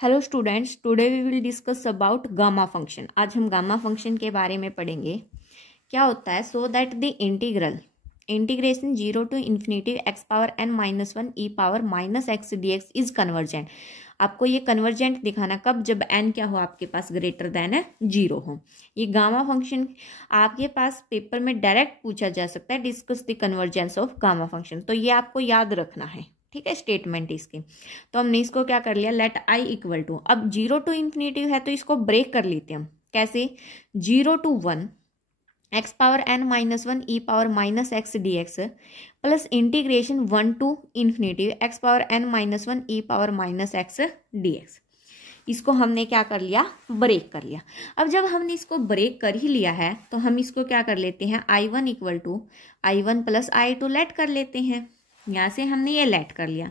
Hello students, today we will discuss about gamma function. आज हम gamma function के बारे में पढ़ेंगे। क्या होता है? So that the integration 0 to infinity x power n minus 1 e power minus x D x is convergent. आपको ये कन्वर्जेंट दिखाना कब? जब n क्या हो आपके पास ग्रेटर देन 0 हो। ये गामा फंक्शन आपके पास पेपर में डायरेक्ट पूछा जा सकता है, discuss the convergence of gamma function. तो ये आपको याद रखना है, ठीक है, स्टेटमेंट इसके। तो हमने इसको क्या कर लिया, लेट आई इक्वल टू, अब 0 to इन्फिनिटी है तो इसको ब्रेक कर लेते हैं हम। कैसे? 0 to 1 x power n minus 1 e power minus x D x plus integration 1 to infinity x power n minus 1 e power minus x D x. इसको हमने क्या कर लिया? ब्रेक कर लिया। अब जब हमने इसको ब्रेक कर ही लिया है तो हम इसको क्या कर लेते हैं, I1 equal to I1 plus I2 late कर लेते हैं। यहाँ से हमने ये लेट कर लिया।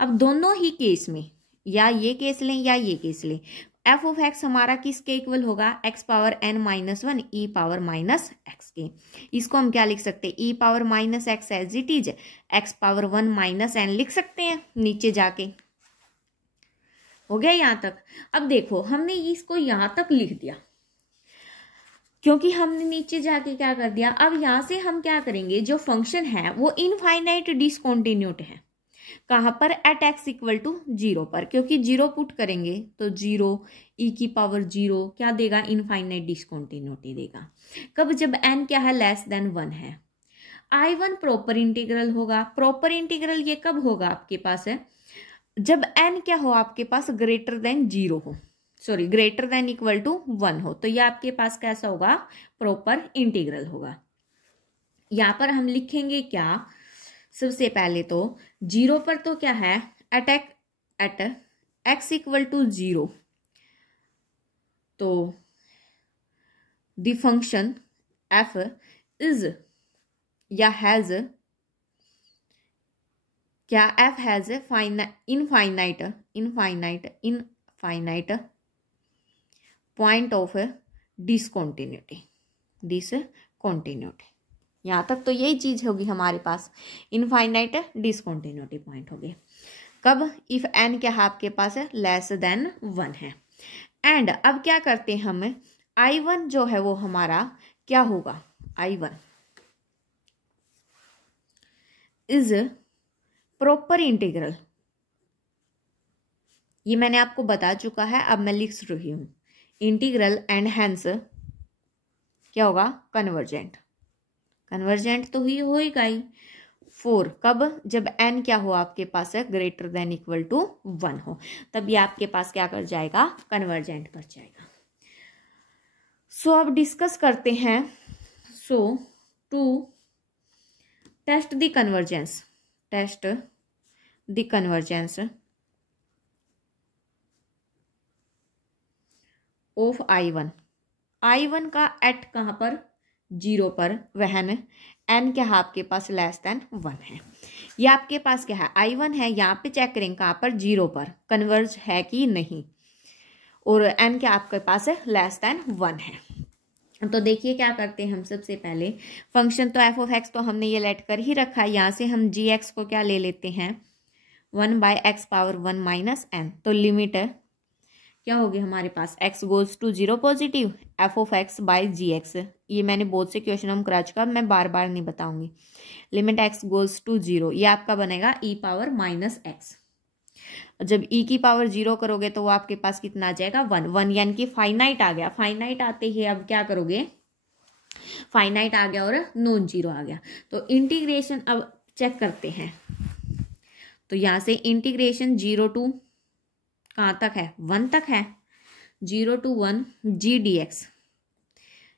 अब दोनों ही केस में, या ये केस लें या ये केस लें, एफ ऑफ एक्स हमारा किसके इक्वल होगा? X power n minus 1 e power minus x के। इसको हम क्या लिख सकते हैं? E power minus x as it is x power 1 minus n लिख सकते हैं नीचे जाके। हो गया यहाँ तक? अब देखो, हमने इसको यहाँ तक लिख दिया क्योंकि हमने नीचे जाके क्या कर दिया। अब यहाँ से हम क्या करेंगे, जो फंक्शन है वो इनफाइनाइट डिसकॉन्टिन्यूट है। कहाँ पर? एट एक्स इक्वल टू 0 पर, क्योंकि 0 पुट करेंगे तो 0 ई की पावर 0 क्या देगा? इनफाइनाइट डिसकॉन्टिन्यूटी देगा। कब? जब n क्या है? लेस देन 1 है। I1 प्रॉपर इंटीग्रल होगा। प्रॉपर इंटीग्रल ये कब होगा आपके पास है? जब n क्या हो आपके पास? ग्रेटर देन 0 हो, sorry greater than equal to 1 हो। तो ये आपके पास कैसा होगा? प्रॉपर इंटीग्रल होगा। यहां पर हम लिखेंगे क्या? सबसे पहले तो 0 पर तो क्या है? एट एक्स इक्वल टू 0, तो द फंक्शन एफ इज या हैज, क्या F has infinite point of discontinuity. यहां तक तो यही चीज होगी हमारे पास, इनफाइनाइट डिसकॉन्टिन्यूटी पॉइंट होगी। कब? इफ n क्या है आपके पास है? लेस देन 1 है। एंड अब क्या करते हैं हम, I1 जो है वो हमारा क्या होगा? I1 is proper integral. ये मैंने आपको बता चुका है, अब मैं लिख रही हूं इंटीग्रल एंड हैंस क्या होगा? कन्वर्जेंट। कन्वर्जेंट तो ही होएगा ही। 4 कब? जब n क्या हो आपके पास है? ग्रेटर देन इक्वल टू 1 हो, तब ये आपके पास क्या कर जाएगा? कन्वर्जेंट कर जाएगा। सो अब डिस्कस करते हैं। So to test the convergence, test the convergence of I1 का एट कहां पर? 0 पर, वहन n क्या है आपके पास? लेस देन 1 है। ये आपके पास क्या है? I1 है। यहाँ पे चेक करेंगे कहाँ पर? 0 पर कन्वर्ज है कि नहीं, और n क्या आपके पास है? लेस देन 1 है। तो देखिए क्या करते हैं हम। सबसे पहले फंक्शन तो एफ ऑफ एक्स तो हमने ये लेट कर ही रखा है। यहाँ से हम जी एक्स को क्या ले लेते हैं? 1 by x power 1 minus n। तो लिमिट क्या होगी हमारे पास? x goes to 0 positive, f of x by g x. ये मैंने बहुत से क्वेश्चन हम करा चुका, मैं बार बार नहीं बताऊंगी। लिमिट x गोज टू 0, ये आपका बनेगा e पावर माइनस एक्स। जब e की पावर 0 करोगे तो वो आपके पास कितना आ जाएगा? 1 यानी कि फाइनाइट आ गया। फाइनाइट आते ही अब क्या करोगे? फाइनाइट आ गया और नॉन जीरो आ गया। तो इंटीग्रेशन अब चेक करते हैं। तो यहां से इंटीग्रेशन 0 टू कहाँ तक है? 1 तक है। 0 to 1 जी डी एक्स।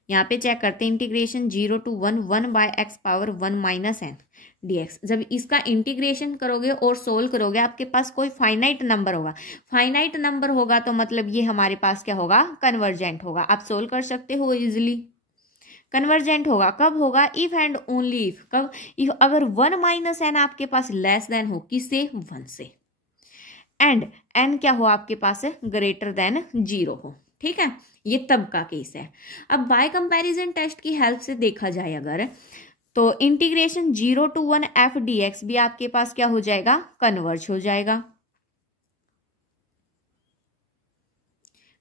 यहाँ पे चेक करते हैं integration 0 to 1 by x power 1 minus n d x. जब इसका इंटीग्रेशन करोगे और सोल्व करोगे आपके पास कोई फाइनाइट नंबर होगा। फाइनाइट नंबर होगा तो मतलब ये हमारे पास क्या होगा? कन्वर्जेंट होगा। आप सोल्व कर सकते हो इजिली। कन्वर्जेंट होगा कब होगा? If and only if. कब? इफ अगर 1 माइनस एन आपके पास लेस देन हो, किससे? 1 से। एंड n क्या हो आपके पास है? ग्रेटर देन 0 हो। ठीक है, ये तब का केस है। अब बाय कंपैरिजन टेस्ट की हेल्प से देखा जाए अगर, तो integration 0 to 1 F D x भी आपके पास क्या हो जाएगा? कन्वर्ज हो जाएगा।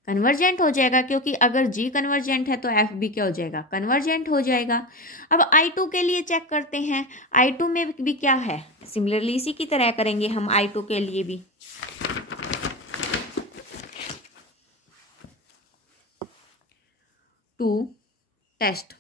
कन्वर्जेंट हो जाएगा, क्योंकि अगर जी कन्वर्जेंट है तो एफ भी क्या हो जाएगा, कन्वर्जेंट हो जाएगा। अब I2 के लिए चेक करते हैं, I2 में भी क्या है, सिमिलरली इसी की तरह करेंगे हम I2 के लिए भी। टू टेस्ट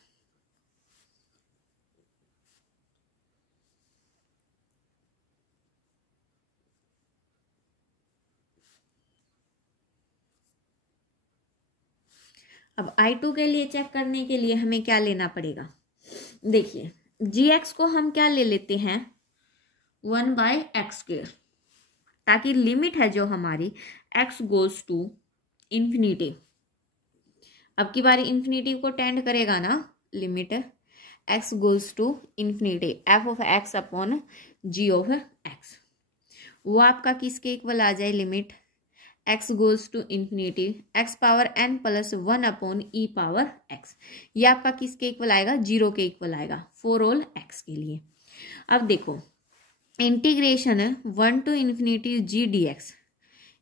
अब I2 के लिए चेक करने के लिए हमें क्या लेना पड़ेगा, देखिए gx को हम क्या ले लेते हैं 1/x², ताकि लिमिट है जो हमारी x गोज टू इंफिनिटी, अब की बारी इंफिनिटी को टेंड करेगा ना, limit x goes to infinity f of x upon g of x, वो आपका किसके इक्वल आ जाए, limit x goes to infinity x power n plus 1 upon e power x, ये आपका किसके इक्वल आएगा, 0 के इक्वल आएगा फॉर ऑल x के लिए। अब देखो integration 1 to infinity g dx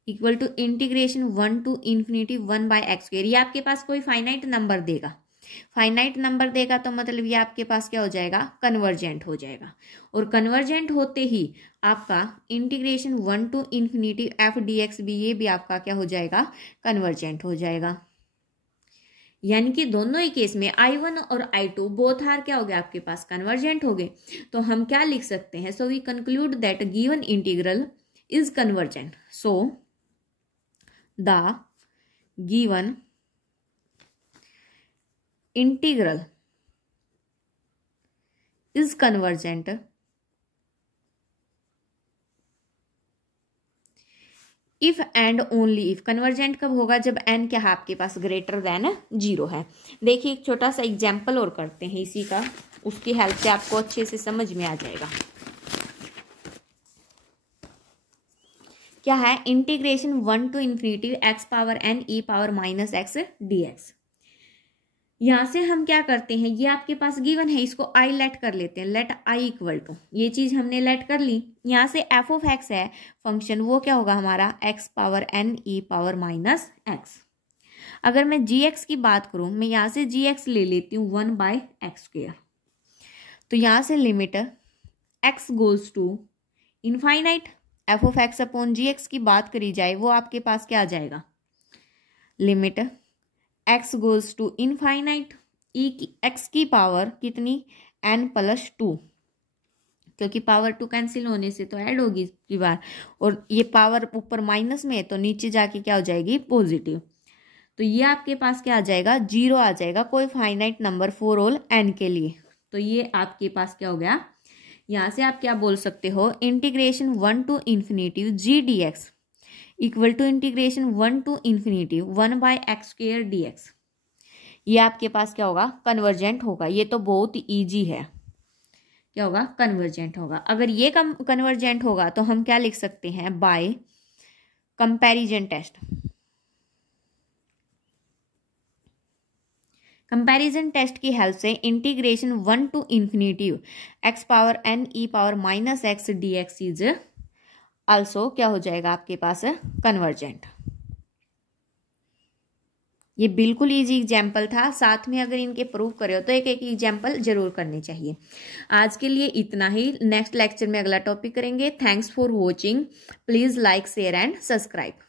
equal to integration 1 to infinity 1/x², ये आपके पास कोई फाइनाइट नंबर देगा, फाइनाइट नंबर देगा तो मतलब ये आपके पास क्या हो जाएगा, कन्वर्जेंट हो जाएगा, और कन्वर्जेंट होते ही आपका integration 1 to infinity f dx भी, ये भी आपका क्या हो जाएगा, कन्वर्जेंट हो जाएगा। यानी कि दोनों ही केस में I1 और I2 बोथ आर क्या हो गया आपके पास, कन्वर्जेंट हो गए। तो हम क्या लिख सकते हैं, so we conclude that given integral is convergent, so the given integral is convergent if and only if, convergent कब होगा, जब n क्या है आपके पास ग्रेटर देन 0 है। देखिए एक छोटा सा एग्जाम्पल और करते हैं इसी का, उसकी हेल्प से आपको अच्छे से समझ में आ जाएगा। क्या है, integration 1 to infinity x power n e power minus x dx, यहां से हम क्या करते हैं, ये आपके पास गिवन है, इसको I लेट कर लेते हैं, लेट I इक्वल टू, ये चीज हमने लेट कर ली, यहां से f ऑफ x है फंक्शन, वो क्या होगा हमारा x power n e power minus x। अगर मैं gx की बात करूं, मैं यहां से gx ले लेती हूँ 1/x², तो यहां से limit x goes to infinite, f of x upon gx की बात करी जाए, वो आपके पास क्या आ जाएगा, limit x goes to infinite x की पावर कितनी, n प्लस 2, क्योंकि पावर 2 कैंसिल होने से तो ऐड होगी की बार, और ये पावर ऊपर माइनस में है तो नीचे जाके क्या हो जाएगी, पॉजिटिव, तो ये आपके पास क्या आ जाएगा, 0 आ जाएगा, कोई finite number for all n के लिए। तो ये आपके पास क्या हो गया, यहां से आप क्या बोल सकते हो, integration 1 to infinity g dx equal to integration 1 to infinity 1/x² dx, ये आपके पास क्या होगा, कन्वर्जेंट होगा। ये तो बहुत इजी है, क्या होगा, कन्वर्जेंट होगा। अगर ये कन्वर्जेंट होगा तो हम क्या लिख सकते हैं, by comparison test, comparison test की हेल्प से integration 1 to infinity x power n e power minus x dx is also क्या हो जाएगा आपके पास, कन्वर्जेंट। ये बिल्कुल इजी एग्जाम्पल था, साथ में अगर इनके प्रूव करे हो तो एक एक एग्जाम्पल जरूर करने चाहिए। आज के लिए इतना ही, नेक्स्ट लेक्चर में अगला टॉपिक करेंगे। Thanks for watching, please like share and subscribe.